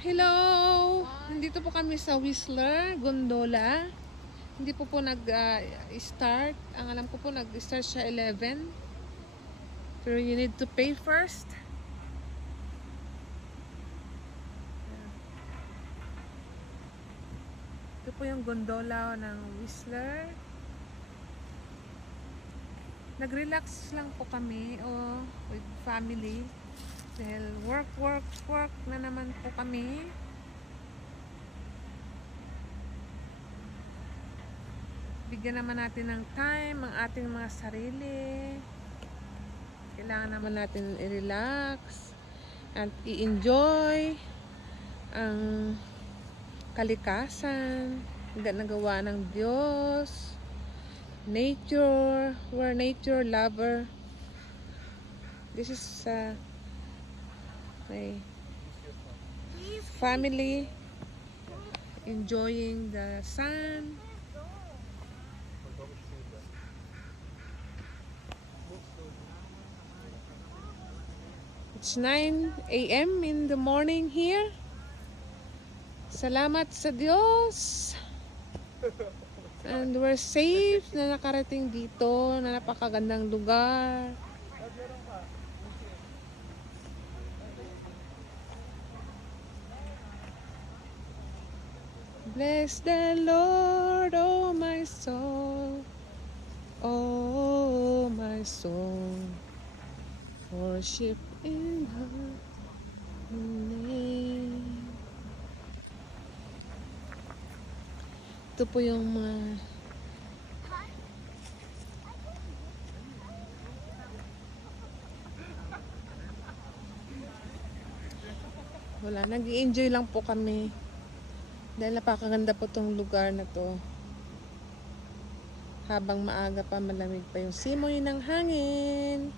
Hello! Nandito po kami sa Whistler, Gondola. Hindi po nag-start. Ang alam ko po nag-start siya 11. Pero you need to pay first. Ito po yung gondola ng Whistler. Nag-relax lang po kami with family. Dahil work na naman po kami. Bigyan naman natin ng time ang ating mga sarili. Kailangan naman natin i-relax at i-enjoy ang kalikasan na gawa ng Diyos. Nature, we're nature lover. This is my family enjoying the sun. It's 9 a.m. in the morning here. Salamat sa Diyos. And we're safe na nakarating dito na napakagandang lugar. Bless the Lord, oh my soul. Oh my soul. Worship in her name. Ito po yung mga wala, nag-i-enjoy lang po kami dahil napakaganda po tong lugar na to. Habang maaga pa, malamig pa yung simoy ng hangin.